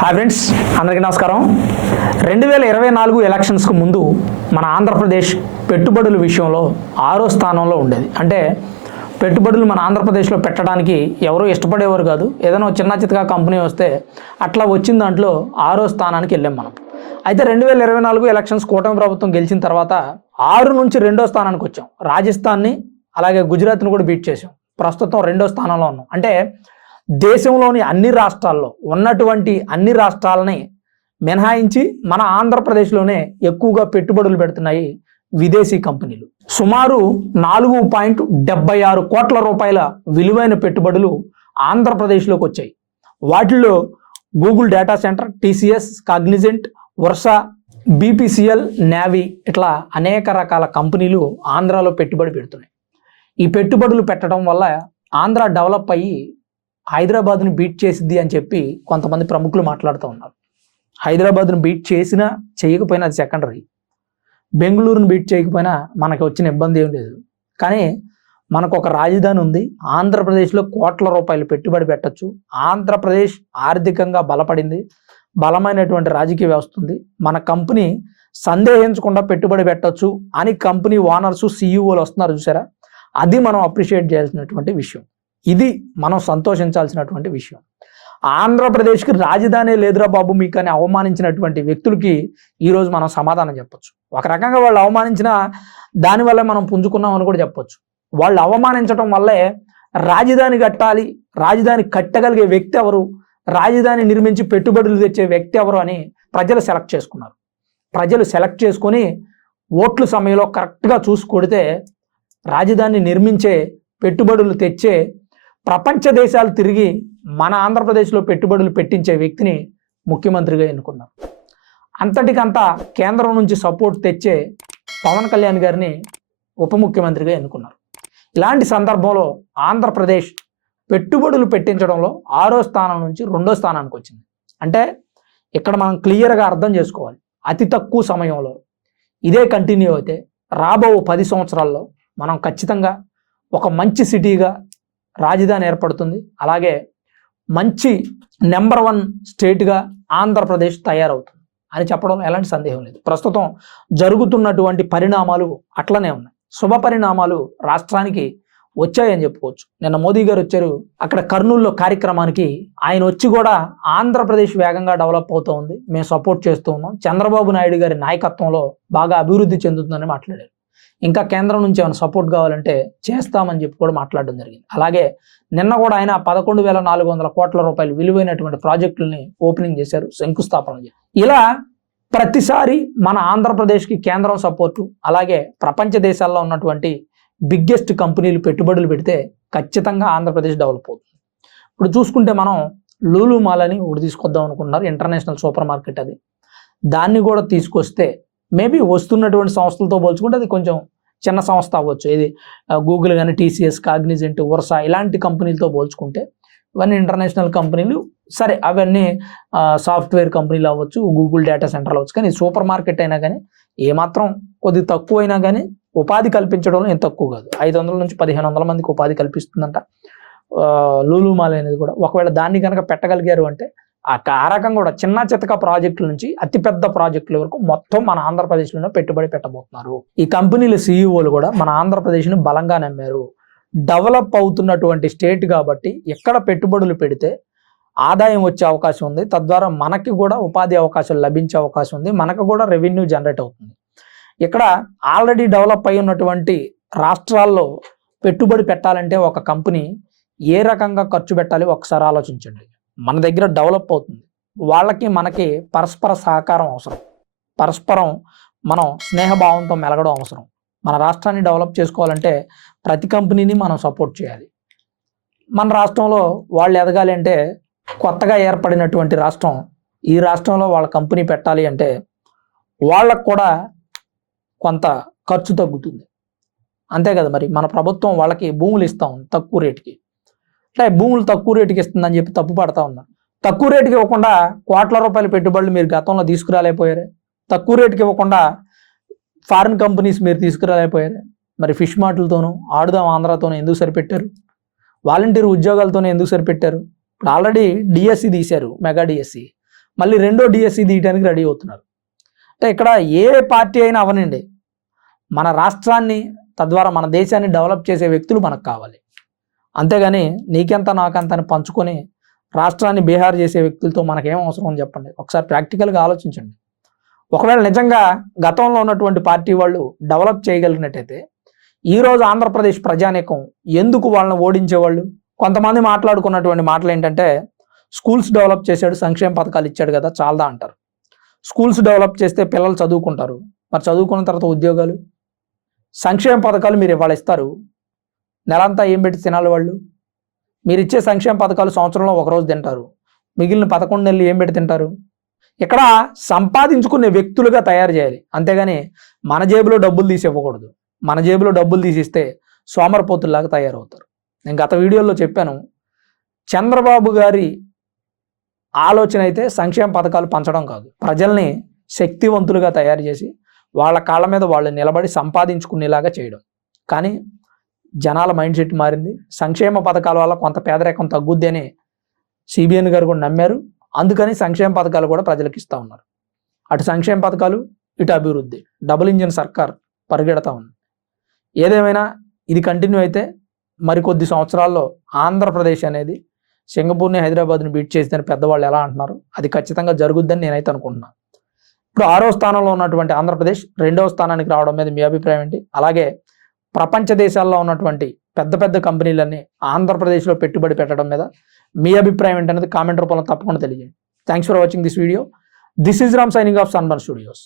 Hi friends అందరికీ నమస్కారం. రెండు వేల ఇరవై నాలుగు ఎలక్షన్స్కు ముందు మన ఆంధ్రప్రదేశ్ పెట్టుబడుల విషయంలో ఆరో స్థానంలో ఉండేది. అంటే పెట్టుబడులు మన ఆంధ్రప్రదేశ్లో పెట్టడానికి ఎవరూ ఇష్టపడేవారు కాదు. ఏదైనా చిన్న చితకా కంపెనీ వస్తే అట్లా వచ్చిన దాంట్లో ఆరో స్థానానికి వెళ్ళాం మనం. అయితే రెండు వేల ఇరవై నాలుగు ఎలక్షన్స్ కూటమి ప్రభుత్వం గెలిచిన తర్వాత ఆరు నుంచి రెండో స్థానానికి వచ్చాం. రాజస్థాన్ని అలాగే గుజరాత్ని కూడా బీట్ చేసాం ప్రస్తుతం రెండో స్థానంలో ఉన్నాం. అంటే దేశంలోని అన్ని రాష్ట్రాల్లో ఉన్నటువంటి అన్ని రాష్ట్రాలని మినహాయించి మన ఆంధ్రప్రదేశ్లోనే ఎక్కువగా పెట్టుబడులు పెడుతున్నాయి విదేశీ కంపెనీలు. సుమారు నాలుగు పాయింట్ డెబ్బై ఆరు కోట్ల రూపాయల విలువైన పెట్టుబడులు ఆంధ్రప్రదేశ్లోకి వచ్చాయి. వాటిల్లో Google data centre TCS Cognizant వర్ష బీపీసీఎల్ నేవీ ఇట్లా అనేక రకాల కంపెనీలు ఆంధ్రాలో పెట్టుబడి పెడుతున్నాయి. ఈ పెట్టుబడులు పెట్టడం వల్ల ఆంధ్ర డెవలప్ అయ్యి హైదరాబాద్ను బీట్ చేసిద్ది అని చెప్పి కొంతమంది ప్రముఖులు మాట్లాడుతూ ఉన్నారు. హైదరాబాద్ను బీట్ చేసినా చేయకపోయినా అది సెకండరీ. బెంగళూరును బీట్ చేయకపోయినా మనకి వచ్చిన ఇబ్బంది ఏం లేదు. కానీ మనకు ఒక రాజధాని ఉంది. ఆంధ్రప్రదేశ్లో కోట్ల రూపాయలు పెట్టుబడి పెట్టచ్చు. ఆంధ్రప్రదేశ్ ఆర్థికంగా బలపడింది. బలమైనటువంటి రాజకీయ వ్యవస్థ ఉంది. మన కంపెనీ సందేహించకుండా పెట్టుబడి పెట్టచ్చు అని కంపెనీ ఓనర్స్ సీఈఓలు వస్తున్నారు చూసారా? అది మనం అప్రిషియేట్ చేయాల్సినటువంటి విషయం. ఇది మనం సంతోషించాల్సినటువంటి విషయం. ఆంధ్రప్రదేశ్కి రాజధాని లేదురా బాబు మీకు అని అవమానించినటువంటి వ్యక్తులకి ఈరోజు మనం సమాధానం చెప్పొచ్చు. ఒక రకంగా వాళ్ళు అవమానించిన దానివల్ల మనం పుంజుకున్నాం అని కూడా చెప్పొచ్చు. వాళ్ళు అవమానించడం వల్లే రాజధాని కట్టాలి రాజధాని కట్టగలిగే వ్యక్తి ఎవరు రాజధాని నిర్మించి పెట్టుబడులు తెచ్చే వ్యక్తి ఎవరు అని ప్రజలు సెలెక్ట్ చేసుకున్నారు. ప్రజలు సెలెక్ట్ చేసుకొని ఓట్లు సమయంలో కరెక్ట్గా చూసి కొడితే రాజధాని నిర్మించే పెట్టుబడులు తెచ్చే ప్రపంచ దేశాలు తిరిగి మన ఆంధ్రప్రదేశ్లో పెట్టుబడులు పెట్టించే వ్యక్తిని ముఖ్యమంత్రిగా ఎన్నుకున్నారు అంతటికంతా కేంద్రం నుంచి సపోర్ట్ తెచ్చే పవన్ కళ్యాణ్ గారిని ఉప ముఖ్యమంత్రిగా ఎన్నుకున్నారు. ఇలాంటి సందర్భంలో ఆంధ్రప్రదేశ్ పెట్టుబడులు పెట్టించడంలో ఆరో స్థానం నుంచి రెండో స్థానానికి వచ్చింది. అంటే ఇక్కడ మనం క్లియర్గా అర్థం చేసుకోవాలి. అతి తక్కువ సమయంలో ఇదే కంటిన్యూ అయితే రాబో పది సంవత్సరాల్లో మనం ఖచ్చితంగా ఒక మంచి సిటీగా రాజధాని ఏర్పడుతుంది. అలాగే మంచి నెంబర్ వన్ స్టేట్గా ఆంధ్రప్రదేశ్ తయారవుతుంది. అని చెప్పడంలో ఎలాంటి సందేహం లేదు. ప్రస్తుతం జరుగుతున్నటువంటి పరిణామాలు అట్లనే ఉన్నాయి. శుభ పరిణామాలు రాష్ట్రానికి వచ్చాయని చెప్పుకోవచ్చు. నిన్న మోదీ గారు వచ్చారు. అక్కడ కర్నూలులో కార్యక్రమానికి ఆయన వచ్చి కూడా ఆంధ్రప్రదేశ్ వేగంగా డెవలప్ అవుతూ ఉంది మేము సపోర్ట్ చేస్తూ ఉన్నాం. చంద్రబాబు నాయుడు గారి నాయకత్వంలో బాగా అభివృద్ధి చెందుతుందని మాట్లాడారు. ఇంకా కేంద్రం నుంచి ఏమైనా సపోర్ట్ కావాలంటే చేస్తామని చెప్పి కూడా మాట్లాడడం జరిగింది. అలాగే నిన్న కూడా ఆయన పదకొండు వేల నాలుగు వందల కోట్ల రూపాయలు విలువైనటువంటి ప్రాజెక్టులని ఓపెనింగ్ చేశారు శంకుస్థాపన చేశారు. ఇలా ప్రతిసారి మన ఆంధ్రప్రదేశ్కి కేంద్రం సపోర్టు అలాగే ప్రపంచ దేశాల్లో ఉన్నటువంటి బిగ్గెస్ట్ కంపెనీలు పెట్టుబడులు పెడితే ఖచ్చితంగా ఆంధ్రప్రదేశ్ డెవలప్ అవుతుంది. ఇప్పుడు చూసుకుంటే మనం లూలు మాల్ అని ఒకటి తీసుకొద్దాం అనుకుంటున్నారు ఇంటర్నేషనల్ సూపర్ మార్కెట్ అది. దాన్ని కూడా తీసుకొస్తే మేబీ వస్తున్నటువంటి సంస్థలతో పోల్చుకుంటే అది కొంచెం చిన్న సంస్థ అవ్వచ్చు. ఇది గూగుల్ కానీ టీసీఎస్ కాగ్నిజెంట్ వర్సా ఇలాంటి కంపెనీలతో పోల్చుకుంటే ఇవన్నీ ఇంటర్నేషనల్ కంపెనీలు సరే అవన్నీ సాఫ్ట్వేర్ కంపెనీలు అవ్వచ్చు గూగుల్ డేటా సెంటర్లు అవ్వచ్చు. కానీ సూపర్ మార్కెట్ అయినా కానీ ఏమాత్రం కొద్ది తక్కువ అయినా కానీ ఉపాధి కల్పించడంలో ఏం తక్కువ కాదు. ఐదు వందల నుంచి పదిహేను వందల మందికి ఉపాధి కల్పిస్తుందంట. లూలుమాల్ అనేది కూడా. ఒకవేళ దాన్ని కనుక పెట్టగలిగారు అంటే ఆ ఆ కూడా చిన్న చితక ప్రాజెక్టుల నుంచి అతిపెద్ద ప్రాజెక్టుల వరకు మొత్తం మన ఆంధ్రప్రదేశ్లోనే పెట్టుబడి పెట్టబోతున్నారు. ఈ కంపెనీల సీఈఓలు కూడా మన ఆంధ్రప్రదేశ్ని బలంగా నమ్మారు. డెవలప్ అవుతున్నటువంటి స్టేట్ కాబట్టి ఎక్కడ పెట్టుబడులు పెడితే ఆదాయం వచ్చే అవకాశం ఉంది. తద్వారా మనకి కూడా ఉపాధి అవకాశాలు లభించే అవకాశం ఉంది. మనకు కూడా రెవెన్యూ జనరేట్ అవుతుంది. ఇక్కడ ఆల్రెడీ డెవలప్ అయి ఉన్నటువంటి రాష్ట్రాల్లో పెట్టుబడి పెట్టాలంటే ఒక కంపెనీ ఏ రకంగా ఖర్చు పెట్టాలి? ఒకసారి ఆలోచించండి. మన దగ్గర డెవలప్ అవుతుంది. వాళ్ళకి మనకి పరస్పర సహకారం అవసరం. పరస్పరం మనం స్నేహభావంతో మెలగడం అవసరం. మన రాష్ట్రాన్ని డెవలప్ చేసుకోవాలంటే ప్రతి కంపెనీని మనం సపోర్ట్ చేయాలి. మన రాష్ట్రంలో వాళ్ళు ఎదగాలి అంటే కొత్తగా ఏర్పడినటువంటి రాష్ట్రం ఈ రాష్ట్రంలో వాళ్ళ కంపెనీ పెట్టాలి అంటే వాళ్ళకు కూడా కొంత ఖర్చు తగ్గుతుంది. అంతే కదా మరి? మన ప్రభుత్వం వాళ్ళకి భూములు ఇస్తాం తక్కువ రేటుకి. అంటే భూములు తక్కువ రేటుకి ఇస్తుందని చెప్పి తప్పు పడతా ఉన్నారు తక్కువ రేటుకి ఇవ్వకుండా కోట్ల రూపాయల పెట్టుబడులు మీరు గతంలో తీసుకురాలేకపోయారు. తక్కువ రేటుకి ఇవ్వకుండా ఫారిన్ కంపెనీస్ మీరు తీసుకురాలేకపోయారు. మరి ఫిష్ మార్ట్లతోనూ ఆడుదాం ఆంధ్రాతోనూ ఎందుకు సరిపెట్టారు? వాలంటీర్ ఉద్యోగాలతోనే ఎందుకు సరిపెట్టారు? ఇప్పుడు ఆల్రెడీ డిఎస్సి తీశారు మెగా డిఎస్సి. మళ్ళీ రెండో డిఎస్సి తీయడానికి రెడీ అవుతున్నారు. అంటే ఇక్కడ ఏ పార్టీ అయినా అవనండి. మన రాష్ట్రాన్ని తద్వారా మన దేశాన్ని డెవలప్ చేసే వ్యక్తులు మనకు కావాలి. అంతేగాని నీకెంత నాకెంత అని పంచుకొని రాష్ట్రాన్ని బీహార్ చేసే వ్యక్తులతో మనకేం అవసరం అని చెప్పండి. ఒకసారి ప్రాక్టికల్గా ఆలోచించండి. ఒకవేళ నిజంగా గతంలో ఉన్నటువంటి పార్టీ వాళ్ళు డెవలప్ చేయగలిగినట్టయితే ఈరోజు ఆంధ్రప్రదేశ్ ప్రజానీకం ఎందుకు వాళ్ళని ఓడించేవాళ్ళు? కొంతమంది మాట్లాడుకున్నటువంటి మాటలు ఏంటంటే స్కూల్స్ డెవలప్ చేశాడు సంక్షేమ పథకాలు ఇచ్చాడు కదా చాలదా అంటారు. స్కూల్స్ డెవలప్ చేస్తే పిల్లలు చదువుకుంటారు. మరి చదువుకున్న తర్వాత ఉద్యోగాలు? సంక్షేమ పథకాలు మీరు ఇవాళ ఇస్తారు. నెలంతా ఏం పెట్టి తినాలి వాళ్ళు? మీరు ఇచ్చే సంక్షేమ పథకాలు సంవత్సరంలో ఒకరోజు తింటారు. మిగిలిన పదకొండు నెలలు ఏం పెట్టి తింటారు? ఇక్కడ సంపాదించుకునే వ్యక్తులుగా తయారు చేయాలి. అంతేగాని మన జేబులో డబ్బులు తీసి ఇవ్వకూడదు. మన జేబులో డబ్బులు తీసిస్తే సోమరపోతుల్లాగా తయారవుతారు. నేను గత వీడియోలో చెప్పాను. చంద్రబాబు గారి ఆలోచన అయితే సంక్షేమ పథకాలు పంచడం కాదు. ప్రజల్ని శక్తివంతులుగా తయారు చేసి వాళ్ళ కాళ్ళ మీద వాళ్ళు నిలబడి సంపాదించుకునేలాగా చేయడం. కానీ జనాల మైండ్ సెట్ మారింది. సంక్షేమ పథకాల వల్ల కొంత పేదరికం తగ్గుద్ది అని సిబిఎన్ గారు కూడా నమ్మారు. అందుకని సంక్షేమ పథకాలు కూడా ప్రజలకు ఇస్తూ ఉన్నారు. అటు సంక్షేమ పథకాలు ఇటు అభివృద్ధి. డబుల్ ఇంజిన్ సర్కార్ పరిగెడతా ఉంది. ఏదేమైనా ఇది కంటిన్యూ అయితే మరికొద్ది సంవత్సరాల్లో ఆంధ్రప్రదేశ్ అనేది సింగపూర్ని హైదరాబాద్ని బీట్ చేసిందని పెద్దవాళ్ళు ఎలా అంటున్నారు? అది ఖచ్చితంగా జరుగుద్దని నేనైతే అనుకుంటున్నాను ఇప్పుడు ఆరో స్థానంలో ఉన్నటువంటి ఆంధ్రప్రదేశ్ రెండవ స్థానానికి రావడం మీద మీ అభిప్రాయం ఏంటి? అలాగే ప్రపంచ దేశాల్లో ఉన్నటువంటి పెద్ద పెద్ద కంపెనీలన్నీ ఆంధ్రప్రదేశ్లో పెట్టుబడి పెట్టడం మీద మీ అభిప్రాయం ఏంటనేది కామెంట్ రూపంలో తప్పకుండా తెలియజేయండి. Thanks for watching this video this is Ram signing off Sunburn Studios